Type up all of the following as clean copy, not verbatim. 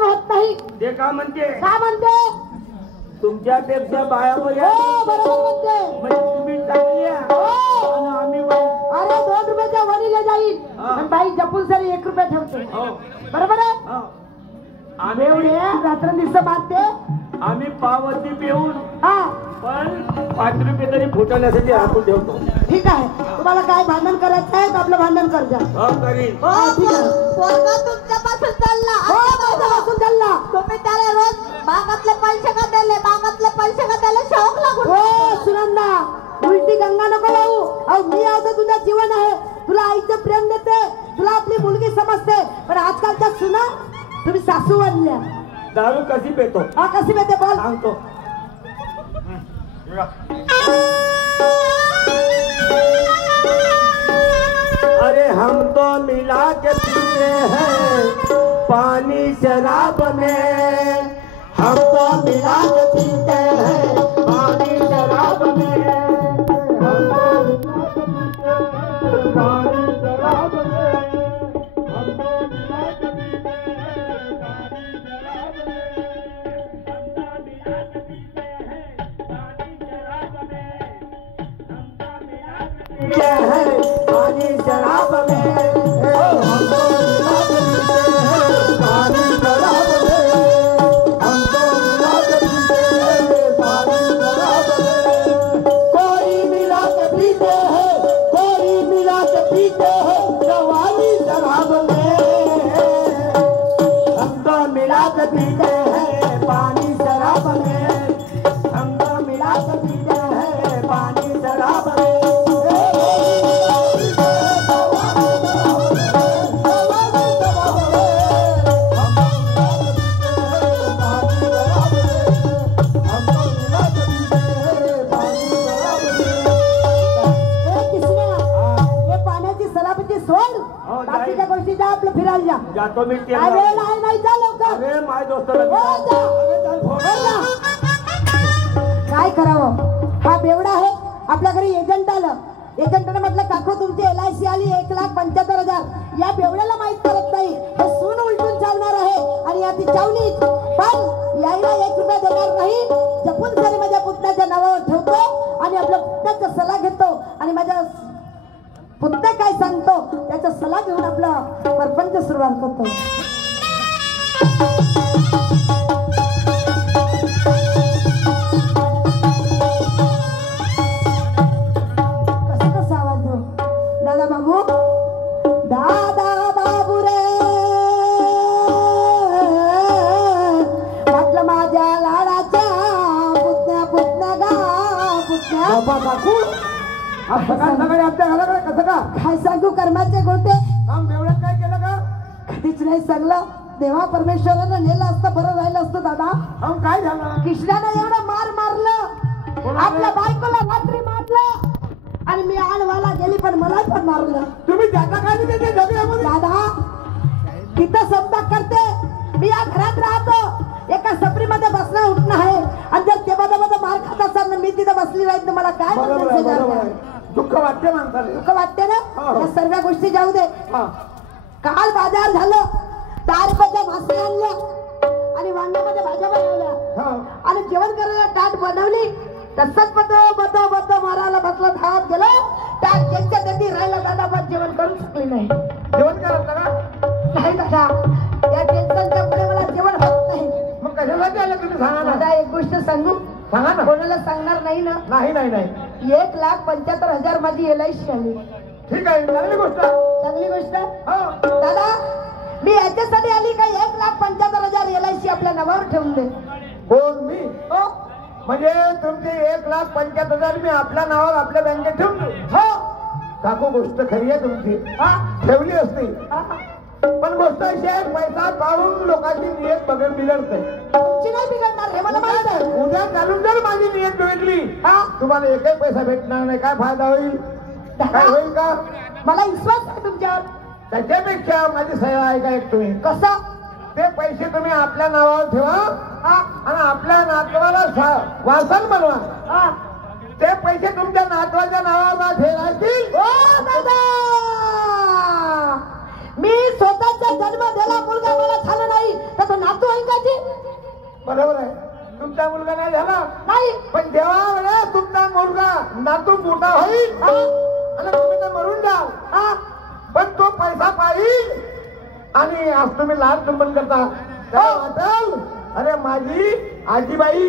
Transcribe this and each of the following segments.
पण होत नाही. ते का म्हणते? का म्हणते? तुमच्यापेक्षा बाया बऱ्या. हो बरोबर म्हणते. म्हणजे तुम्ही चांगली आहे आणि आम्ही वाईट. अरे 2 रुपयाच्या वणीला जाईल हा. पण बाई जपून सरी 1 रुपया ठेवते. हो बरोबर आहे. हो. आम्ही एवढे रात्रंदिवस मारते. आम्ही पावती पिऊन हा पण 5 रुपये तरी फुटवण्यासाठी आपण ठेवतो. ठीक आहे. तुम्हाला काय भांडण करायचं आहे तर आपलं भांडण कर जा. हो करीन. हो ठीक आहे. पोरगा तुमच्यापासून चालला. हो माझ्यापासून चालला. तुम्ही त्याला रोज बागातले पैसे का दिले? बागातले पैसे का त्याला शौक लागून? हो सुनंदा उलटी गंगा नको लावू. अहो मी आता तुझं जीवन आहे. तुला आईचं प्रेम देते. तुला आपली मुलगी समजते. पण आजकालच्या सुना तुम्ही सासू बनल्या. दारू कशी पेतो? हा कशी पेते बोल. सांगतो. अरे हम तो मिला के पीते हैं पानी शराब में. हम तो मिला के पीते हैं पानी शराब में. हम तो मिला के पीते हैं पानी शराब में. हम तो मिला के पीते हैं पानी शराब में. हम तो मिला के पीते हैं पानी शराब में. हम तो मिला के पीते हैं पानी शराब में. हम तो मिला के पीते हैं पानी शराब में. हम तो मिला के पीते हैं पानी शराब में. कोई मिला के पीते हैं, कोई मिला के पीते हैं जवानी शराब में. हम तो मिला के पीते हैं पानी शराब में. हम तो मिला के पीते हैं पानी शराब में. बाकीच्या गोष्टी जा आपलं फिरायला जा. जातो मी ते. काय वेळ आहे नाही जा लवकर. अरे माझ्या हो, दोस्ताला जा. हो, जा. काय करावं. हा बेवडा आहे. आपल्या घरी एजंट आलं. एजंटने म्हटलं काकू तुमची LIC आली 1,75,000. या बेवड्याला माहित करत नाही हे सून उलटून चालणार आहे आणि या ती चावली. पण यायला 1 रुपया देणार नाही. जपून सरी माझ्या पुतण्याच्या नावावर ठेवतो आणि आपल्या पुतण्याचा सल्ला घेतो आणि माझ्या पुतण्या काय सांगतो त्याचा सल्ला घेऊन आपला परपंच सुरुवात करतो. कसं आवाज हो दादा बाबू. दादा बाबू रे म्हटलं माझ्या लाडाच्या पुतण्या पुतण्या गा पुतण्या. बाबा काकू आज सकाळ सकाळी आमच्या घराकडे कसं का? काय सांगू कर्माचे गोटे. काम बेवड्यात काय केलं का? कधीच नाही सांगलं. देवा परमेश्वरानं नेलं असतं बरं राहिलं असतं दादा. अहो काय झालं? कृष्णानं एवढं मारलं. आपल्या बायकोला रात्री मारलं आणि मी आडवाला गेली पण मला पण मारलं. तुम्ही जाता का नाही त्याच्या झगड्यामध्ये? दादा तिथं स्वयंपाक करते. मी या घरात राहतो. एका सपरीमध्ये बसणं उठणं आहे आणि जर ते बदा मार खात असाल मी तिथं बसली राहील तर मला काय बरोबर आहे, बरोबर आहे. दुःख वाटते माणसाला. दुःख वाटते ना. हो. या सर्व गोष्टी जाऊ दे. हा. काल बाजार झालं. 10 रुपयाच्या मासे आणल्या आणि वांग्यामध्ये भाज्या बनवल्या हा. आणि जेवण करायला ताट बनवली. तसंच बत मारायला बसला धावत गेलं. ताट ज्यांच्या गती राहिला दादा पण जेवण करू शकले नाही. जेवण करत का? नाही दादा या टेन्शनच्या पुढे मला जेवण होत नाही. मग कशासाठी आलं तुम्ही सांगा ना. दादा एक गोष्ट सांगू. सांगा ना. कोणाला सांगणार नाही ना. नाही नाही नाही. 1,75,000 माझी LIC आली. ठीक आहे चांगली गोष्ट. चांगली गोष्ट. हो. दादा मी याच्यासाठी आली का 1,75,000 LIC आपल्या नावावर ठेवून दे. कोण मी? हो म्हणजे तुमचे 1,75,000 मी आपल्या नावावर आपल्या बँकेत ठेवून देऊ? हो. काकू गोष्ट खरी आहे तुमची. हा ठेवली असती हा. पण गोष्ट अशी आहे पैसा पाडून लोकांची नियत बिघडते. तुमची नाही बिघडणार हे मला माहित आहे. उद्या चालून जर माझी नियत बिघडली हा तुम्हाला एकही पैसा भेटणार नाही. काय फायदा होईल? काय होईल का? मला विश्वास आहे तुमच्यावर. त्याच्यापेक्षा माझी सह्या आहे का एक तुम्ही? कसा? ते पैसे तुम्ही आपल्या नावावर ठेवा हा आणि आपल्या नातवाला वारसाल बनवा. हा. ते पैसे तुमच्या नातवाच्या नावावर ठेवायतील. ओ दादा मी स्वतःचा जन्म दिला मुलगा मला झाला नाही तर तो नातू बरोबर आहे. तुमचा मुलगा नाही झाला नाही पण जेव्हा वेळा तुमचा मुलगा नातू मोठा होईल आणि तुम्ही तर मरून जाल पण तो पैसा पाहिजे आणि आज तुम्ही लाल चुंबन करता तेव्हा वाटेल अरे माझी आजीबाई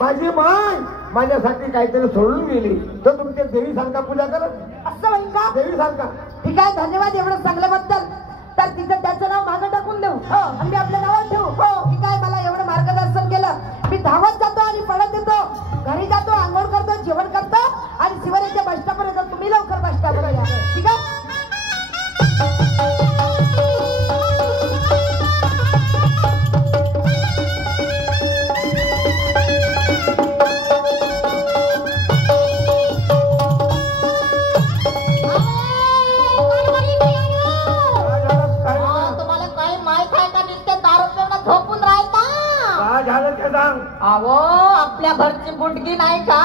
माझी माय माझ्यासाठी काहीतरी सोडून गेली तर तुमच्या देवी सारखा पूजा करत असं होईल का? देवी सारखा. ठीक आहे धन्यवाद एवढं चांगल्याबद्दल. तर तिथं त्याचं नाव मागं टाकून देऊ आणि मी आपल्या नावात ठेवू. ठीक आहे मला एवढं मार्गदर्शन केलं. मी धावत जातो आणि पळत येतो घरी जातो आंघोळ करतो जेवण करतो आणि शिवरेच्या बस स्टॉपवर येतो. तुम्ही लवकर बस स्टॉपवर या ठीक आहे. तुम्हाला काही माहित आहे का नुसते दारू पिऊन झोपून राहता? काय झालं ते सांग. अहो आपल्या घरची बुटगी नाही का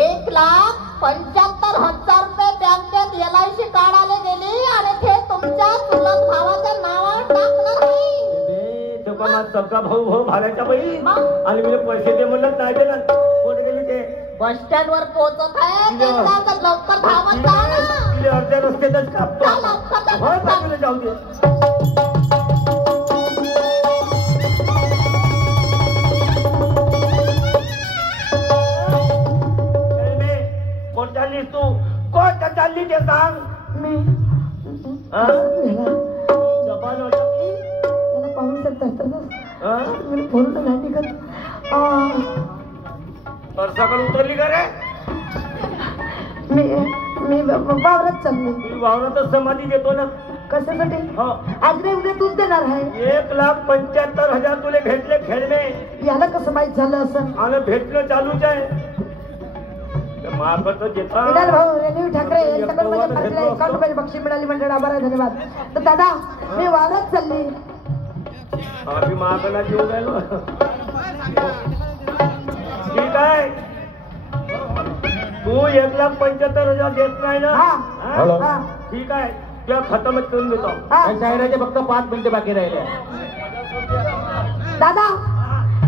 1,75,000 रुपये बँकेत LIC काढायला गेली आणि ते तुमच्या चुलत भावाच्या नावावर टाकणार आहे. तो का माझा सबका भाऊ भाऊ भाड्याच्या बाई मग? आणि मी पैसे दे म्हणलं नाही दिला कोण गेली ते बस स्टँड वर पोहोचत आहे ते जाऊन लवकर धावत जा ना. तिला अर्ध्या रस्त्यातच कापतो. जा लवकर जा. हो चांगलं जाऊ दे. कोण चाललीस तू कोण चालली ते सांग. मी हा? जबान अटकली? मला पाहून शकतात हा? मी बोलतो नाही निघत. परसाकडे उतरली का रे. मी वावरात चालले. मी वावरातच समाधी देतो ना. कशासाठी? हो आज नाही उद्या तूच देणार आहे. 1,75,000 तुले भेटले खेळणे याला कसं माहित झालं असं? आणि भेटणं चालूच आहे. महापत्र देता विधान भाऊ रेणू ठाकरे यांच्याकडून माझ्या पाठीला 51 रुपये बक्षीस मिळाली मंडळ आभार आहे धन्यवाद. तर दादा मी वावरात चालली. आम्ही महागला घेऊन राहिलो. ठीक आहे तू 1,75,000 देत नाही ना. हा. ठीक आहे त्या खतमच करून देतो. जाहिराचे फक्त 5 मिनिटं बाकी राहिले. दादा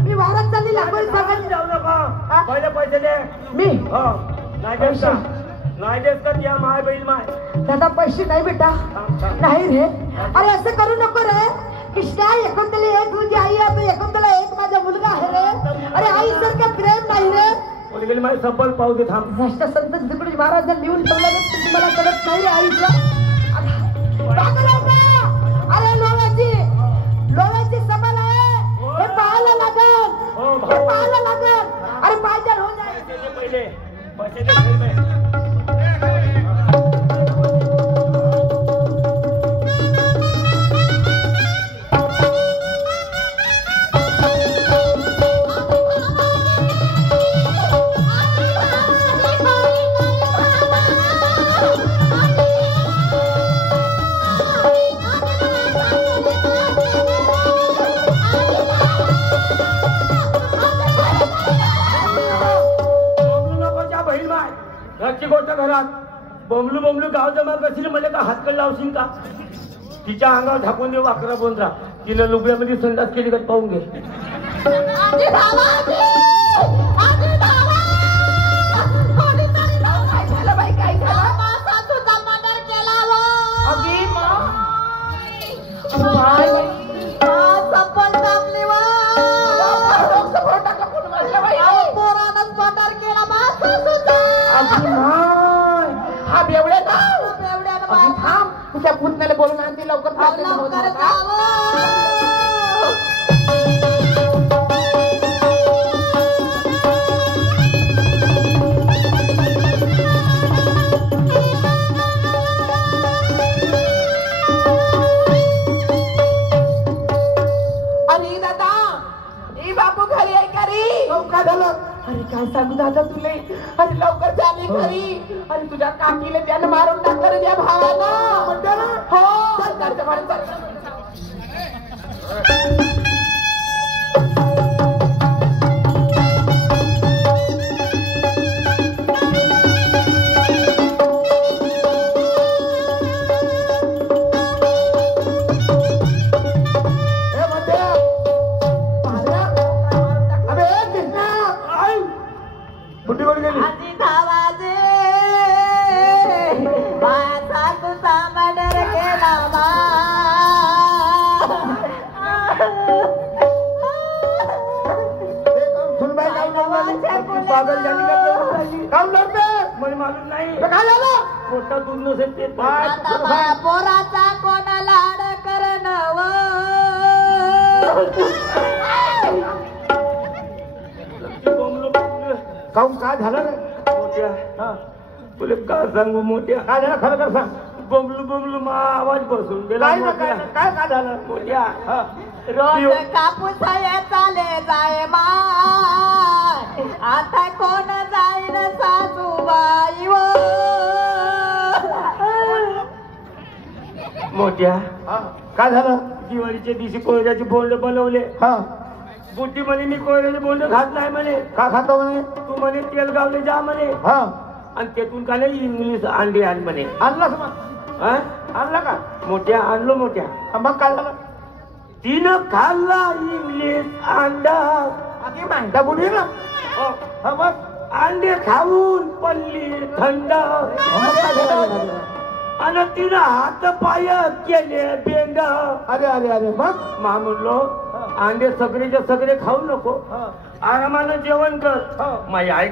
मी वावरात चालली लागवड सांगायची. जाऊ नका पहिले पैसे दे. मी हो नाही देत का नाही देत का त्या माय बहीण माय. दादा पैसे नाही बेटा नाही रे. अरे असं करू नको रे. कृष्णा एकोणतली एक तुझी आई आहे तर एकोणतला एक माझा मुलगा आहे रे. अरे आई सारखं प्रेम नाही रे. कोणी गेली माझी सफल पाहू दे थांब. भ्रष्ट संत तुकडोजी महाराजांनी लिहून ठेवलं रे. तुम्ही मला कळत नाही रे आईचं. अरे लोव्याची सभा आहे हे पाहायला लागल. हे पाहायला लागल. अरे पाहिजे हो जाय. पहिले पैसे दे पहिले. घरची गोष्ट घरात बोंबलू बोंबलू गाव जमा करशील मला का हातकड लावशील का. तिच्या अंगावर झाकून देऊ अकरा बोंद्रा. तिला लुगड्यामध्ये संडास केली का पाहून घे. आजी धावा, आजी धावा. कोणीतरी धावा. काय झालं बाई काय झालं? माझा तुझा मर्डर केला व. अगी बाय सफल टाकली व. पोरानंच मर्डर केला माझा तुझा. हा बेवड्या बेवड्यानं बाय. थांब तुझ्या पुतण्याला बोलून आणते लवकर. लवकर जावं. अरे दादा ई बापू घरी आहे का रे. काय झालं? अरे काय सांगू दादा तुले. अरे लवकर झाली घरी. अरे तुझ्या काकीला त्यानं मारून टाकलं रे त्या भावानं. म्हणते ना हो चल चल चल चल. हे म्हणते काऊन लढते मला मालूम नाही तर काय झालं पोटात दूध नसेल ते आता माझ्या पोराचा कोण लाड करनव काऊन काय झालं रे मोठ्या हा. तुला काय सांगू मोठ्या काय झालं खरं खरं सांग बमलू मा आवाज बसून गेला काय ना मोठ्या. काय झालं मोठ्या हा. रोज कापूस हे चाले जाय माय आता कोण जाईन सासूबाई व मोठ्या हा. काय झालं दिवाळीच्या दिवशी कोयऱ्याचे बोंड बनवले हा बुद्धी म्हणे मी कोयऱ्याचे बोंड खात नाही म्हणे का खातो म्हणे तू म्हणे तेल गावले जा म्हणे हा आणि त्यातून का नाही इंग्लिश अंडी आण म्हणे आणलास मग हा? आणला का मोठ्या आणलो मोठ्या हा, मग काय झालं तिनं खाल्ला इंग्लिश अंडा त्या बुढी ना हा मग अंडे खाऊन पडली थंड मग काय झालं आणि तिनं हात पाय केले बेंड अरे अरे अरे मग मा म्हणलो अंडे सगळेच्या सगळे खाऊ नको हा. आरामानं जेवण कर हा. माझी आई